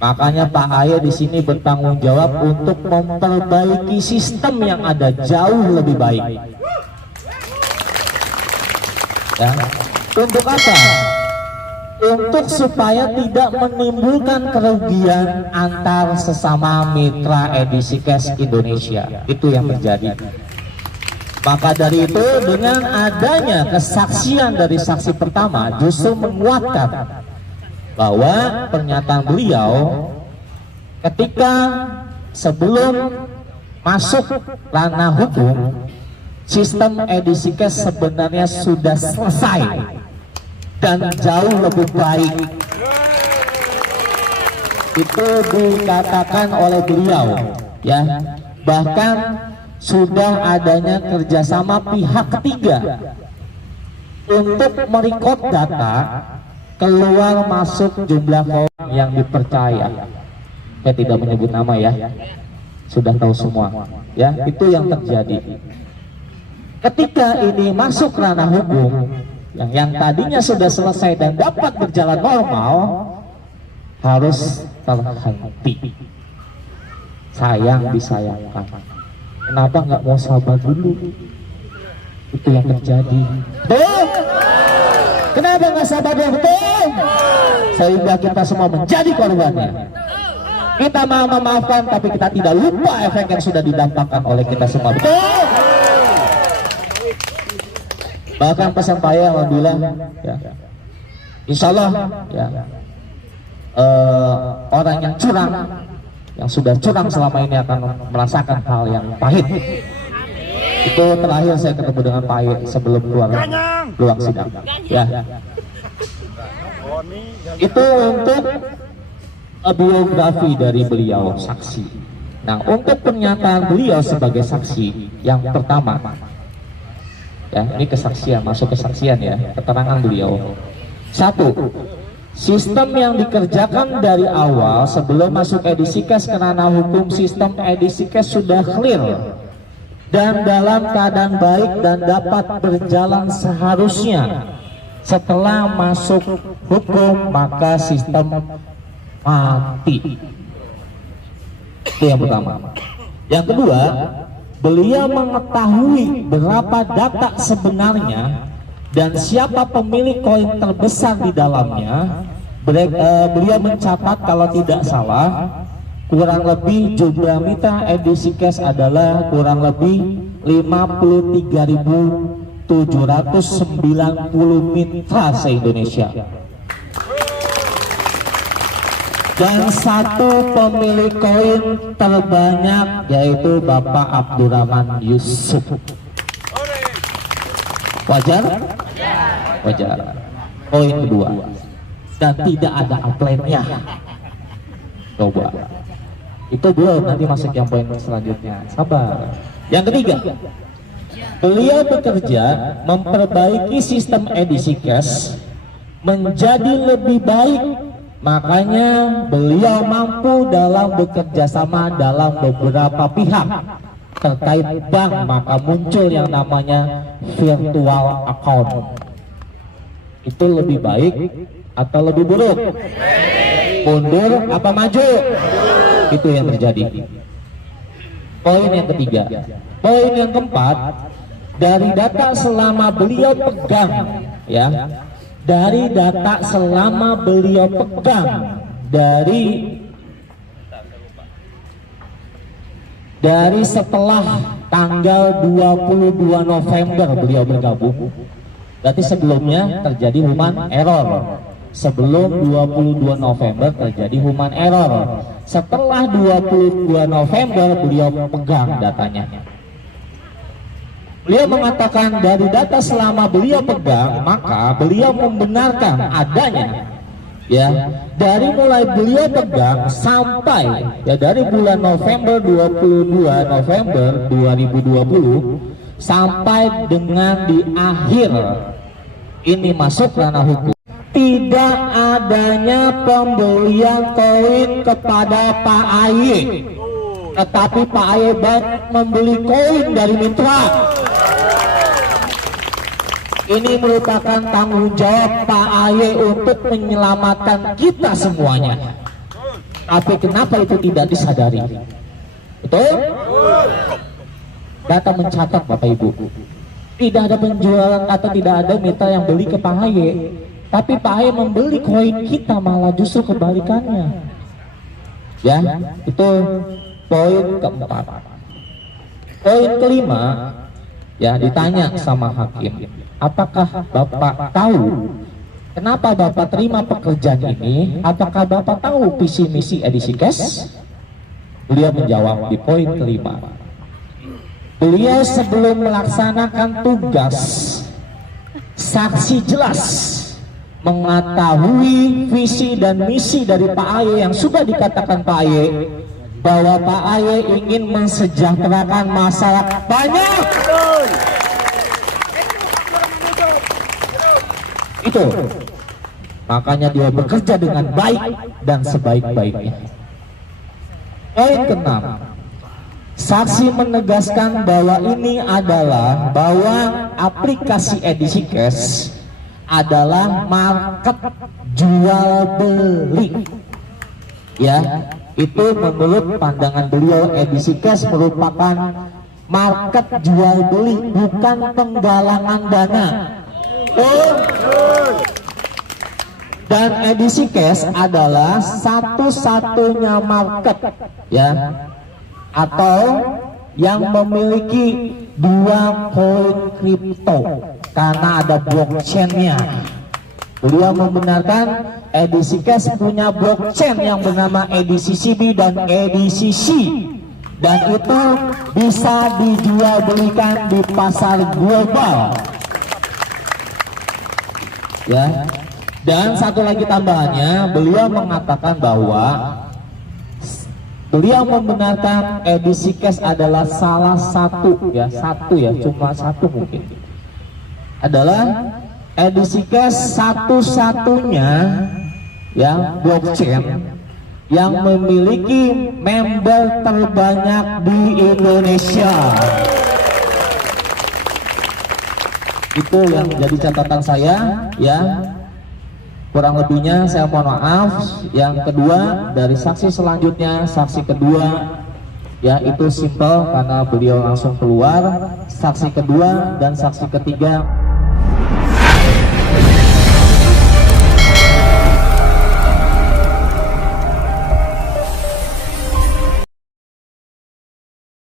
Makanya Pak Aye di sini bertanggung jawab untuk memperbaiki sistem yang ada jauh lebih baik. Ya. Untuk apa? Untuk supaya tidak menimbulkan kerugian antar sesama mitra edisi cash Indonesia. Itu yang terjadi. Maka dari itu, dengan adanya kesaksian dari saksi pertama justru menguatkan bahwa pernyataan beliau ketika sebelum masuk ranah hukum, sistem edisi cash sebenarnya sudah selesai dan jauh lebih baik. Itu dikatakan oleh beliau, ya. Bahkan sudah adanya kerjasama pihak ketiga untuk merekod data keluar masuk jumlah koin yang dipercaya. Saya tidak menyebut nama ya, sudah tahu semua ya. Itu yang terjadi ketika ini masuk ranah hukum, yang tadinya sudah selesai dan dapat berjalan normal harus terhenti. Sayang disayangkan. Kenapa nggak mau sabar dulu? Itu yang terjadi. Tuh, kenapa nggak sabar dulu? Sehingga kita semua menjadi korbannya. Kita mau memaafkan, tapi kita tidak lupa efek yang sudah didampakkan oleh kita semua. Betul. Bahkan pesan saya, alhamdulillah, ya, insya Allah, ya, orang yang curang, yang sudah curang selama ini akan merasakan hal yang pahit. Itu terakhir saya ketemu dengan Pak Aye sebelum keluar ruang sidang. Ya. Itu untuk biografi dari beliau saksi. Nah, untuk pernyataan beliau sebagai saksi yang pertama, ya, ini kesaksian, masuk kesaksian ya, keterangan beliau. Satu, sistem yang dikerjakan dari awal sebelum masuk edisi cash ke ranah hukum, sistem edisi cash sudah clear dan dalam keadaan baik dan dapat berjalan seharusnya. Setelah masuk hukum maka sistem mati. Itu yang pertama. Yang kedua, beliau mengetahui berapa data sebenarnya dan siapa pemilik koin terbesar di dalamnya. Beliau mencatat kalau tidak salah kurang lebih jumlah mitra edisi cash adalah kurang lebih 53.790 mitra se-Indonesia. Dan satu pemilik koin terbanyak yaitu Bapak Abdurrahman Yusuf. Wajar? Wajar. Poin kedua, dan tidak ada upline-nya. Coba. Itu belum, nanti masuk yang poin selanjutnya. Sabar. Yang ketiga, beliau bekerja memperbaiki sistem edisi cash menjadi lebih baik. Makanya beliau mampu dalam bekerja sama dalam beberapa pihak terkait bank, maka muncul yang namanya virtual account. Itu lebih baik atau lebih buruk? Mundur apa maju? Itu yang terjadi. Poin yang ketiga. Poin yang keempat, dari data selama beliau pegang, ya, dari data selama beliau pegang dari setelah tanggal 22 November beliau bergabung, berarti sebelumnya terjadi human error. Sebelum 22 November terjadi human error. Setelah 22 November beliau pegang datanya. Beliau mengatakan dari data selama beliau pegang, maka beliau membenarkan adanya, ya, dari mulai beliau pegang sampai, ya, dari bulan November 22 November 2020 sampai dengan di akhir ini masuk ranah hukum, tidak adanya pembelian koin kepada Pak Aye, tetapi Pak Aye membeli koin dari mitra. Ini merupakan tanggung jawab Pak Aye untuk menyelamatkan kita semuanya. Tapi kenapa itu tidak disadari? Betul? Data mencatat Bapak Ibu, tidak ada penjualan atau tidak ada mitra yang beli ke Pak Haye, tapi Pak Haye membeli koin kita, malah justru kebalikannya. Ya, itu poin keempat. Poin kelima, ya ditanya sama hakim, apakah Bapak tahu kenapa Bapak terima pekerjaan ini? Apakah Bapak tahu visi misi edisi cash? Beliau menjawab di poin kelima, beliau sebelum melaksanakan tugas, saksi jelas mengetahui visi dan misi dari Pak Haye yang sudah dikatakan Pak Haye, bahwa Pak Haye ingin mensejahterakan masyarakat banyak. Itu makanya dia bekerja dengan baik dan sebaik-baiknya. Poin keenam, saksi menegaskan bahwa ini adalah bahwa aplikasi edisi cash adalah market jual beli. Ya, itu menurut pandangan beliau edisi cash merupakan market jual beli, bukan penggalangan dana. Dan edisi cash adalah satu-satunya market, ya, atau yang memiliki 2 koin kripto karena ada blockchain-nya. Beliau membenarkan edisi cash punya blockchain yang bernama EDCCB dan EDCC, dan itu bisa dijual belikan di pasar global. Ya, dan satu lagi tambahannya, beliau mengatakan bahwa beliau membenarkan edisi cash adalah salah satu, cuma satu mungkin, adalah edisi cash satu-satunya ya blockchain yang memiliki member terbanyak di Indonesia. Itu yang jadi catatan saya, ya. Kurang lebihnya saya mohon maaf. Yang kedua, dari saksi selanjutnya, saksi kedua, ya itu simple karena beliau langsung keluar. Saksi kedua dan saksi ketiga